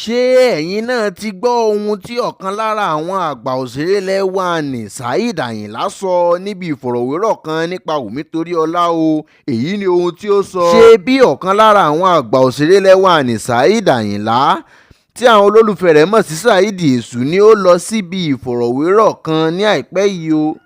ṣé ẹ̀yin náà ti gbọ́ ohun tí ọ̀kan lára àwọn àgbà òṣèré ilẹ̀ wa ní Saheed Ayinla sọ níbi ìfọ̀rọ̀wérọ̀ kan nípa Wunmi Toriola o? Èyí ni ohun tí ó sọ. ṣé bí ọ̀kan lára àwọn àgbà òṣèré ilẹ̀ wa ní Saheed Ayinla tí àwọn olólùfẹ́ rẹ̀ mọ̀ sí Saheed Èṣù ni ó lọ síbi ìfọ̀rọ̀wérọ̀ kan ní àìpẹ́ yìí o,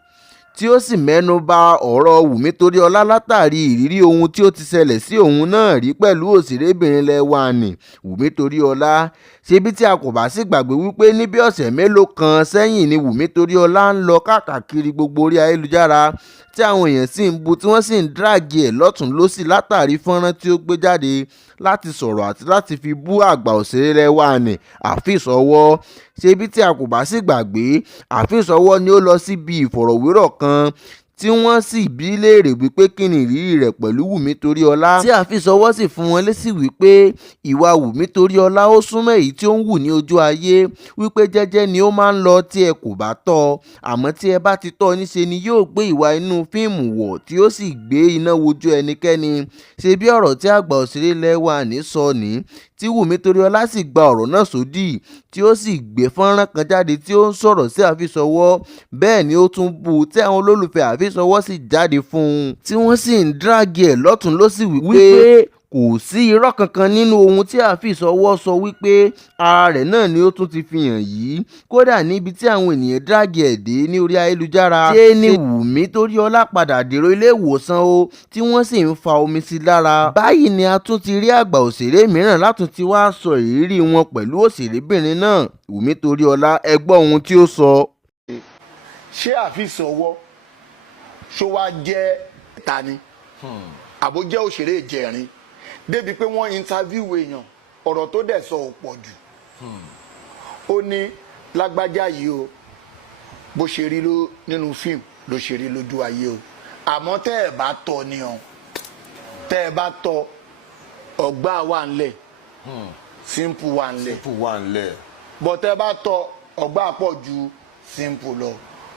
tí ó sì mẹ́nu bà ọ̀rọ̀ Wunmi Toriola látàrí ìrírí ohun tí ó ti ṣẹlẹ̀ sí òun náà rí pẹ̀lú òṣèrébìnrin ilẹ̀ wa ní Wunmi Toriola. Ṣebí tí a kò bá sì gbàgbé wípé ní bí ọ̀sẹ̀ mélòó kan sẹ́yìn ni Wunmi Toriola ń lọ káàkiri gbogbo orí ayélujára tí àwọn èèyàn sì ń bu tí wọ́n sì ń dráàgì ẹ̀ lọ́tùn lósì látàrí fọ́nrán tí ó gbé jáde láti sọ̀rọ̀ àti láti fi bú àgbà òṣèré ilẹ̀ wa ní Afeez Ọwọ́. Ṣebí tí a kò bá sì gbàgbé, Afeez Ọwọ́ ni ó lọ síbi ìfọ̀rọ̀wérọ̀ kan tí wọ́n sì bí léèrè wípé kí ni ìrírí rẹ̀ pẹ̀lú Wunmi Toriola, tí Afeez Ọwọ́ sì fún wọn lésì wípé ìwà Wunmi Toriola ó súnmọ́ èyí tí ó ń wù ní ojú ayé, wípé jẹ́jẹ́ ni ó máa ń lọ tí ẹ kò bá tọ́, àmọ́ tí ẹ bá ti tọ́ níṣe ni yóò gbé ìwà inú fíìmù wọ̀ tí ó sì gbé iná wojú ẹnikẹ́ni. Ṣé bí ọ̀rọ̀ tí àgbà òṣèré ilẹ̀ wa ní sọ ní, tí Wunmi Toriola sì gba ọ̀rọ̀ náà sódì, tí ó sì gbé fọ́nrán kan jáde tí ó ń sọ̀rọ̀ sí Afeez Ọwọ́, bẹ́ẹ̀ ni ó tún bú tí àwọn olólùfẹ́ Afeez Ọwọ́ sì jáde fún un, tí wọ́n sì ń dráàgì ẹ̀ lọ́tùn lósì wípé kò sí irọ́ kankan nínú ohun tí Afeez Ọwọ́ sọ, wípé ara rẹ̀ náà ni ó tún ti fi hàn yìí. Kódà níbi tí àwọn ènìyàn dráàgì ẹ̀ dé ní orí ayélujára, ṣé ni Wunmi Toriola padà dèrò ilé ìwòsàn o, tí wọ́n sì ń fa omi sí lára. Báyìí ni a tún ti rí àgbà òṣèré mìíràn látún ti wá sọ ìrírí wọn pẹ̀lú òṣèrébìnrin náà Wunmi Toriola. Ẹ gbọ́ ohun tí ó sọ. ṣé Afeez Ọwọ́ ṣó wá jẹ́ tani àbó jẹ́ òṣèré ìjẹrin débi pé wọ́n interview èèyàn ọ̀rọ̀ tó dẹ̀ sọ ò pọ̀ jù. ó ní lágbájá yìí o bó ṣe rí nínú fíìmù ló ṣe rí lójú ayé o, àmọ́ tẹ́ ẹ̀ bá tọ́ ni ọ̀ tẹ́ ẹ bá tọ́ ọgbà wà ńlẹ̀ simple wà ńlẹ̀ bọ́ tẹ́ ẹ bá tọ́ ọgbà pọ̀ ju simple lọ.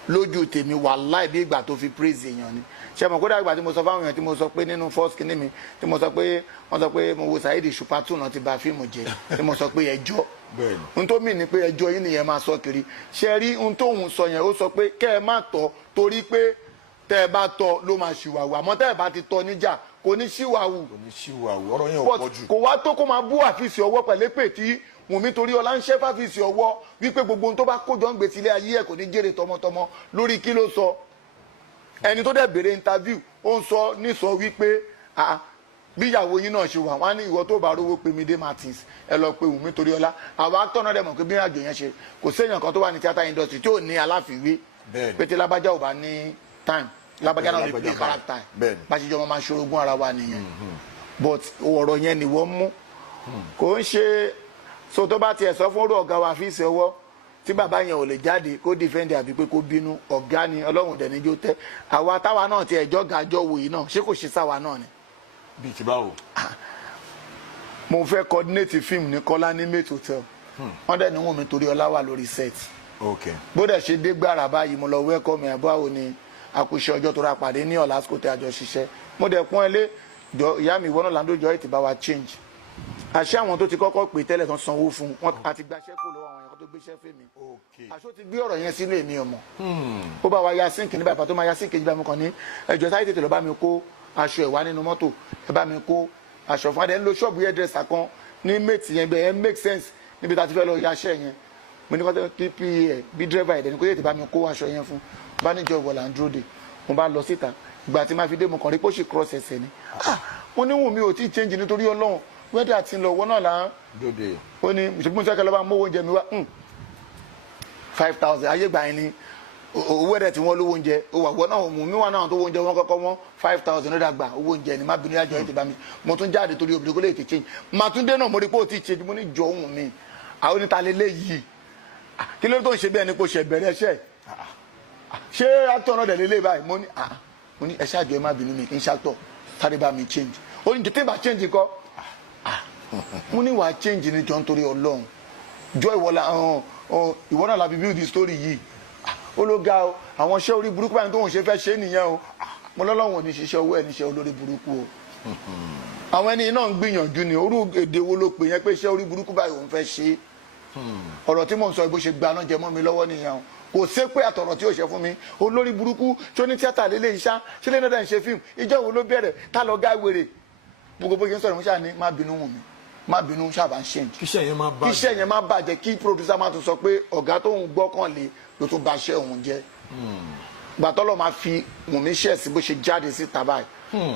Lójú tèmi wàláhì bí ìgbà tó fi praise èèyàn ni. Ṣé mo kódà ìgbà tí mo sọ fáwọn èèyàn tí mo sọ pé nínú first Kini mi tí mo sọ pé wọ́n sọ pé mo wo Saheed Ṣùpá tún náà ti bà fíìmù jẹ́ tí mo sọ pé ẹjọ́ n tó mì ní pé ẹjọ́ yín nìyẹn máa sọ kiri. Ṣé rí n tó ń sọ yẹn ó sọ pé kẹ́ ẹ má tọ́ torí pé tẹ́ ẹ bá tọ́ ló máa ṣìwàwù, àmọ́ tẹ́ ẹ bá ti tọ́ níjà kò ní ṣìwàwù. Ọ̀rọ̀ yẹn ò pọ̀ jù. Kò wá tó kó máa bú Afeez Ọwọ́ pẹ̀lú pé tí Wunmi Toriola ń ṣẹ́ f'Afeez Ọwọ́ wípé gbogbo ohun tó bá kójọ ń gbèsè ilé ayé ẹ̀ kò ní jèrè tọmọtọmọ lórí kí ló sọ. Ẹni tó dẹ̀ béèrè interview ó ń sọ nísọ wípé bí ìyàwó yín náà ṣe wà wọ́n á ní ìwọ tó bá rówó pé Mide Martins ẹ lọ pé Wunmi Toriola. àwọn actor náà dẹ̀ mọ̀ pé bí àjò yẹn ṣe kò séèyàn kan tó wà ní theatre industry tí ò ní aláfiwé pé tí lábájá ò bá ní time lábájá náà lè play character bá ṣe jọ máa ṣorogún ara wa nìyẹn. But ọ̀rọ̀ yẹn ni wọ́n mú kò ń ṣe so tó bá tiẹ̀ sọ fún ọ̀gá wa Afeez Ọwọ́ tí bàbá yẹn ò lè jáde kó defend àbí pé kó bínú ọ̀gá ni Ọlọ́run dẹ̀ níjó tẹ́ àwa táwa náà ti ẹ̀jọ́ gàjọ́ wò yìí náà ṣé kò ṣe sáwa náà ni. Bí ti báwo. mo fẹ́ coordinate fíìmù ní Kọ́lá ní Mate Hotel wọ́n dẹ̀ ní Wunmi Toriola wà lórí set. bó dẹ̀ ṣe dé gbàrà báyìí mo lọ welcome ẹ̀ báwo ni àkùṣe ọjọ́ tó ra pàdé ní ọ̀làsíkò tẹ́ àjọ ṣiṣẹ́ mo dẹ̀ pọ́n ẹ lé ìyá mi ìwọ náà láńdójọ́ ẹ̀ ti bá wa change. Àṣé àwọn tó ti kọ́kọ́ pè tẹ́lẹ̀ tán sanwó fún wọn àti gbaṣẹ́ kó lọ́wọ́ àwọn èèyàn tó gbéṣẹ́ fún mi. Àṣó ti gbé ọ̀rọ̀ yẹn sínú èmi ọmọ. ó bá wa ya sínkì ní bàbá tó máa ya sínkì nígbà mi kàn ní ẹjọ́ sáyé tètè lọ bá mi kó aṣọ ẹ̀wá nínú mọ́tò ẹ bá mi kó aṣọ fún adé ń lo ṣọ́ọ̀bù hairdresser kan ní Mate yẹn bẹ́ẹ̀ make sense níbi tá a ti fẹ́ lọ yaṣẹ́ yẹn mo ní kọ́ ppa bí dírẹ́fà ẹ̀dẹ̀ ní kó tètè bá mi kó aṣọ yẹn fún bá níjọ ìwọ̀là ń dúró dè mo bá lọ síta ìgbà tí máa fi dé mo kàn rí pósì cross ẹsẹ̀ ni mo ní Wunmi ò tí ì change nítorí Ọlọ́run wẹ́dà tí ń lọ wọ́n náà là ń ó ní ìṣègùn sẹ́kẹ̀ lọ́ba mówó oúnjẹ mi wá 5,000 ayé gbà yín ni owó ẹ̀dẹ̀ tí wọ́n lówó oúnjẹ wọ́n náà mú mi wà náà tó oúnjẹ wọn kọ́kọ́ wọ́n 5,000 ló dàgbà owó oúnjẹ ni má bínú yájọ́ ẹ̀ ti bá mi mo tún jáde torí obìnrin kó lè ti change mà tún dé náà mo rí pé ó ti change mo ní jọ ohun mi àwọn oníta lélẹ̀ yìí kí ló tó ń ṣe bí ẹni kò ṣe bẹ̀rẹ̀ ẹṣẹ́ ṣé actor náà dẹ̀ lélẹ̀ báyìí mo ní ẹṣẹ́ àjọ ẹ má bínú mi kí n ṣàtọ̀ sáré bá mi change ó ní tètè bá change kọ́ mo ní wàá change ní jọ nítorí Ọlọ́run jọ ìwọ náà la fi build the story yìí ó ló ga o àwọn iṣẹ́ orí burúkú báyìí tó ń ṣe fẹ́ ṣe nìyẹn o mo lọ́lọ́run ò ní ṣiṣẹ́ owó ẹ̀ níṣẹ́ olórí burúkú o àwọn ẹni náà ń gbìyànjú ni orú èdè wo ló pè yẹn pé iṣẹ́ orí burúkú báyìí òun fẹ́ ṣe ọ̀rọ̀ tí mò ń sọ bó ṣe gbaná jẹ mọ́ mi lọ́wọ́ nìyẹn kò sé pé àtọ̀rọ̀ tí ò ṣe fún mi olórí burúkú tí ó ní tíátà lélẹ̀ iṣá ṣé lè náà ń ṣe fíìmù ìjọ wo ló bẹ̀rẹ̀ tá lọ gá wèrè gbogbo bó ṣe ń sọ̀rọ̀ mo ṣáà ní má bínú wù mí má bínú ṣàbà ń ṣe iṣẹ́ yẹn má bàjẹ́ kí producer má tún sọ pé ọ̀gá tóun gbọ́kànlé ló tún bà iṣẹ́ òun jẹ́ gbàtọ́lọ̀ máa fi Wunmi ṣẹ̀ sí bó ṣe jáde síta báyìí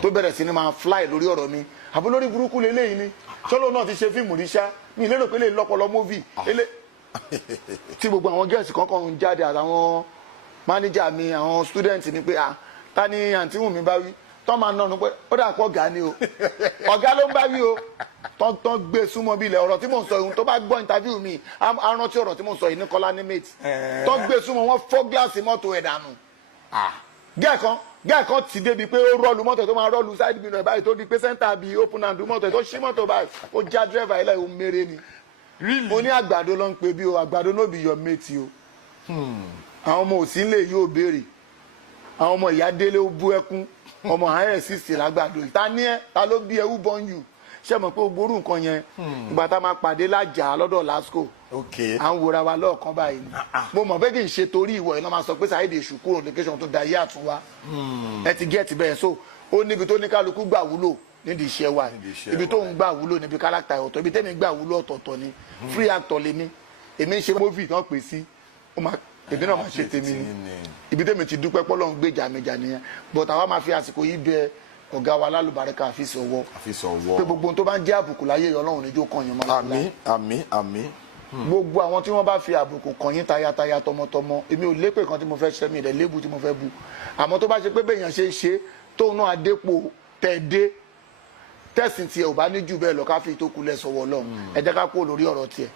tó bẹ̀rẹ̀ sí ni máa fly lórí ọ̀rọ̀ mi àbó lórí burúkú lélẹ́yìn ni ṣọ́lọ́ náà ti ṣe fíìmù rí ṣá mi lérò pé lè lọ́pọ̀lọ́ móvì tí gbogbo àwọn gẹ̀ẹ́sì kankan ń jáde àtàwọn mánéjà mi àwọn student mi pé ta ni àǹtí Wunmi bá wí tọ́ máa nọ́nu pé ó dà pọ̀ ọ̀gá ni o ọ̀gá ló ń bá wí o tọ́ gbé súnmọ́ bí ilẹ̀ ọ̀rọ̀ tí mò ń sọ ohun tó bá gbọ́ interview mi arántí ọ̀rọ̀ tí mò ń sọ yìí ní Kọ́lá ní mate tọ́ gbé súnmọ́ wọn fọ́ gíláàsì mọ́tò ẹ̀ dànù gẹ́ẹ̀kan ti débi pé ó rọ́ọ̀lù mọ́tò tó máa rọ́ọ̀lù side mirror báyìí tó di pé center bíi open hand mọ́tò tó ṣí mọ́tò báyìí ó já driver ilẹ̀ ìhun mèrè ni mo ní àgbàdo ló ń pe bí o àgbàdo no be your mate o àwọn ọmọ òsín lè yóò béèrè àwọn ọmọ ìyá délé ó bú ẹkún ọmọ àárẹ̀ sísè lágbàdo ta ní ẹ ta ló bí ẹ who born you ṣe mọ̀ pé gbórú nǹkan yẹn ìgbà tá a máa pàdé lájà lọ́dọ̀ lasco à ń wòra wa lọ́ọ̀kan báyìí ni mo mọ̀ pé kì í ṣe torí ìwọ iná máa sọ pé Saheed èṣù kúrò location tó da yé àtúnwá ẹ ti gẹ́ẹ̀tì bẹ́ẹ̀ so ó níbi tó ní kálukú gbà wúlò nídìí iṣẹ́ wa ibi tó ń gbà wúlò níbi káràkítà ọ̀tọ̀ ibi tẹ́mi gbà wúlò ọ̀tọ̀ọ̀tọ̀ ni free actor lèmi èmi ń ṣe móvì tán pè sí èmi náà máa ṣe tèmi ni ibi tẹ́mi ti dúpẹ́ pé Ọlọ́run gbèjà méjà nìyẹn but àwa máa fi àsìkò yìí bẹ ọ̀gá wa lálùbáríkà àfisì ọwọ́ pé gbogbo ohun tó bá ń jẹ́ àbùkù láyé Ọlọ́run níjó kan yẹn máa ń àmín gbogbo àwọn tí wọ́n bá fi àbùkù kàn yín tayátayá tọmọtọmọ èmi ò lépè kan tí mo fẹ́ ṣẹ́ mi rẹ̀ lébù tí mo fẹ́ bu àmọ́ tó bá ṣe pé bẹ́ẹ̀yàn ṣe é ṣe tóun náà adépò tẹ̀ dé tẹ̀sìn tiẹ̀ ò bá ní jù bẹ́ẹ̀ lọ ká fi tó kulẹ̀ sọ̀wọ́ Ọlọ́run ẹ jẹ́ ká kó lórí ọ̀rọ̀ tiẹ̀